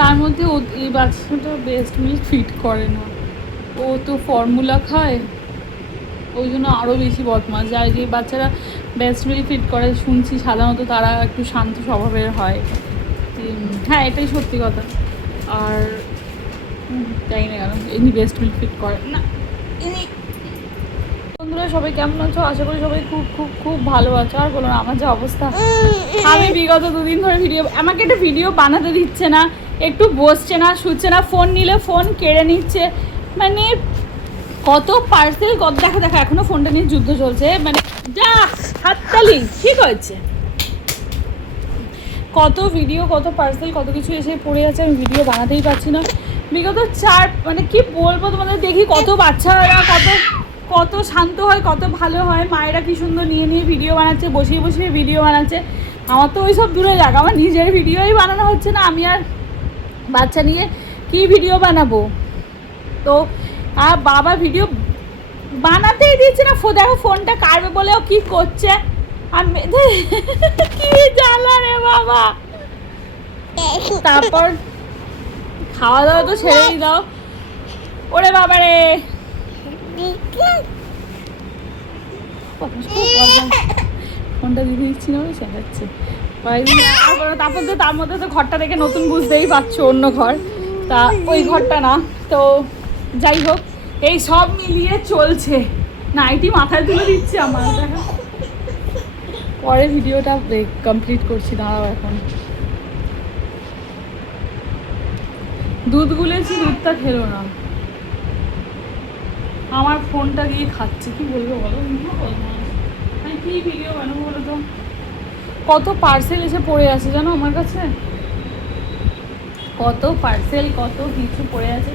তার মধ্যে এই বাচ্চাটা বেস্ট মিল্ক ফিট করে না, ও তো ফর্মুলা খায়, ওই জন্য আরও বেশি বদমাস। যায় যে বাচ্চারা বেস্ট মিল্ক ফিট করে শুনছি সাধারণত তারা একটু শান্ত স্বভাবের হয়। হ্যাঁ, এটাই সত্যি কথা। আর জানি না কেন ইনি বেস্ট মিল্ক ফিট করে না। ইনি বন্ধুরা সবাই কেমন আছো? আশা করি সবাই খুব খুব খুব ভালো আছো। আর বলো না, আমার যে অবস্থা, আমি বিগত 2 দিন ধরে আমাকে একটা ভিডিও বানাতে দিচ্ছে না, একটু বসছে না, শুচ্ছে না, ফোন নিলে ফোন কেড়ে নিচ্ছে, মানে কত পার্সেল, কত দেখা দেখা এখনো ফোনটা নিয়ে যুদ্ধ চলছে। মানে যা হাততালি ঠিক হয়েছে, কত ভিডিও, কত পার্সেল, কত কিছু এসে পড়ে আছে, আমি ভিডিও বানাতেই পারছি না। বিগত মানে কি বলবো তোমাদের, দেখি কত বাচ্চারা কত শান্ত হয়, কত ভালো হয়, মায়েরা কি সুন্দর নিয়ে নিয়ে ভিডিও বানাচ্ছে, বসিয়ে বসিয়ে ভিডিও বানাচ্ছে। আমার তো ওই সব দূরে যাক, আমার নিজের ভিডিওই বানানো হচ্ছে না, আমি আর বাচ্চা নিয়ে কি ভিডিও বানাবো? তো আর বাবা ভিডিও বানাতেই দিচ্ছে না। দেখো ফোনটা কারবে বলে ও কি করছে, আর কি জ্বালা রে বাবা। তারপর খাওয়া দাওয়া তো ছেড়েই দাও, ওরে বাবা রে, ফোনটা দিয়ে দিচ্ছি না, শেখাচ্ছে। তারপর তো তার মধ্যে তো ঘরটা দেখে নতুন বুঝতেই পারছো, অন্য ঘর, তা ওই ঘরটা না। তো যাই হোক, এই সব মিলিয়ে চলছে। নাইটি মাথায় তুলে দিচ্ছে আমার, দেখা পরে ভিডিওটা কমপ্লিট করছি, দাঁড়াও। এখন দুধ গুলেছি, দুধটা খেলো না, আমার ফোনটা দিয়ে খাচ্ছে। কি বলবো বলো, আমি কি ভিডিও বানাবো বলো তো? কত পার্সেল এসে পড়ে আছে জানো আমার কাছে, কত পার্সেল, কত কিছু পড়ে আছে।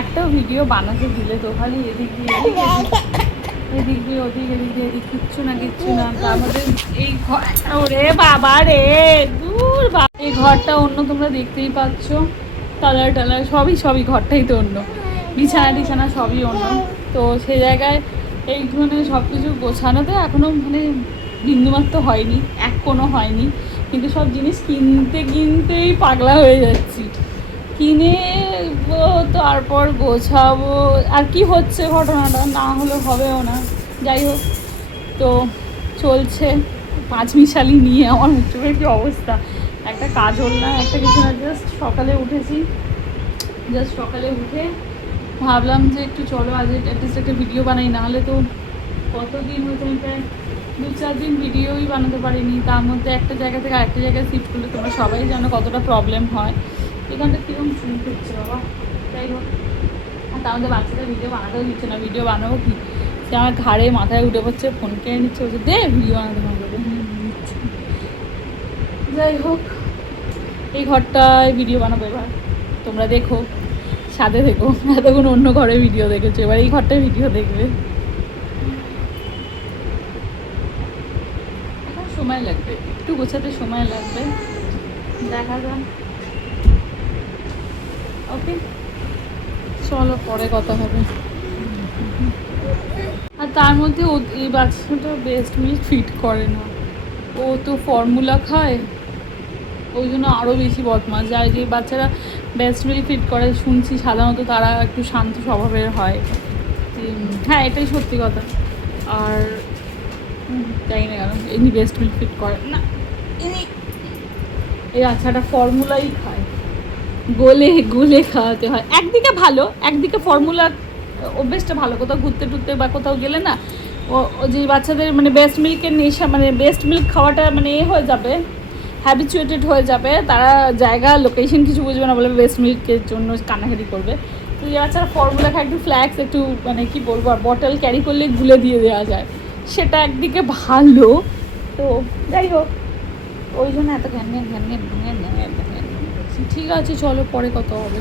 একটা ভিডিও বানাতে দিলে তো খালি এদিক দিয়ে এদিক দিয়ে ওদিক, এদিক দিয়ে এদিক, কিচ্ছু না কিচ্ছু না। তার মধ্যে এই ঘর, ওরে বাবা রে, দূর এই ঘরটা অন্য, তোমরা দেখতেই পাচ্ছ, কালার টালার সবই ঘরটাই তো অন্য, বিছানা টিছানা সবই অন্য। তো সেই জায়গায় এই ধরনের সব কিছু গোছানোতে এখনও মানে বিন্দুমাত্র হয়নি, কোনো হয়নি। কিন্তু সব জিনিস কিনতেই পাগলা হয়ে যাচ্ছি, কিনে তারপর গোছাবো। আর কি হচ্ছে ঘটনাটা, না হলে হবেও না। যাই হোক, তো চলছে পাঁচমিশালি নিয়ে আমার মুখের কি অবস্থা। একটা কাজ হল না, একটা কিছু না, জাস্ট সকালে উঠেছি, জাস্ট সকালে উঠে ভাবলাম যে একটু চলো আজ অ্যাটলিস্ট একটা ভিডিও বানাই। নাহলে তো কতদিন হয়েছে, আমি প্রায় 2-4 দিন ভিডিওই বানাতে পারিনি। তার মধ্যে একটা জায়গা থেকে আরেকটা জায়গায় শিফট করলে তোমরা সবাই জানো কতটা প্রবলেম হয়। এখানটা কীরকম চুল করছে বাবা। যাই হোক, আর তার মধ্যে বাচ্চাদের ভিডিও বানাতেও দিচ্ছে না, ভিডিও বানাবো কি, সে আমার ঘাড়ে মাথায় উঠে পড়ছে, ফোন কেড়ে নিচ্ছে, বলছে দে ভিডিও বানাতে হবে। যাই হোক, এই ঘরটায় ভিডিও বানাবো এবার, তোমরা দেখো, সাথে দেখো। এতক্ষণ অন্য ঘরে ভিডিও দেখেছো, এবার এই ঘরটায় ভিডিও দেখবে। এখন সময় লাগবে, একটু গোছাতে সময় লাগবে, দেখা যাক। ওকে চলো, পরে কথা হবে। আর তার মধ্যে এই বাচ্চাটা বেস্ট মিল্ক ফিট করে না, ও তো ফর্মুলা খায়, ওই জন্য আরও বেশি বদমাস। যায় যে বাচ্চারা বেস্ট মিল্ক ফিট করে শুনছি সাধারণত তারা একটু শান্ত স্বভাবের হয়। হ্যাঁ, এটাই সত্যি কথা। আর জানি না কেন ইনি বেস্ট মিল্ক ফিট করে না, ইনি এই বাচ্চাটা ফর্মুলাই খায়, গলে খাওয়াতে হয়। একদিকে ভালো, একদিকে ফর্মুলা অভ্যেসটা ভালো, কোথাও ঘুরতে টুরতে বা কোথাও গেলে না, ও যে বাচ্চাদের মানে বেস্ট মিল্কের নেশা, মানে বেস্ট মিল্ক খাওয়াটা মানে হয়ে যাবে, হ্যাবিচুয়েটেড হয়ে যাবে, তারা জায়গা লোকেশন কিছু বুঝবে না, বলে বেস্ট মিল্কের জন্য কান্নাকাটি করবে। তো যে বাচ্চারা ফর্মুলা খায়, একটু ফ্ল্যাক্স, একটু মানে কি বলবো, আর বটল ক্যারি করলে গুলে দিয়ে দেওয়া যায়, সেটা একদিকে ভালো। তো যাই হোক, ওই জন্য এত ঘ্যান, ঠিক আছে চলো, পরে কথা হবে।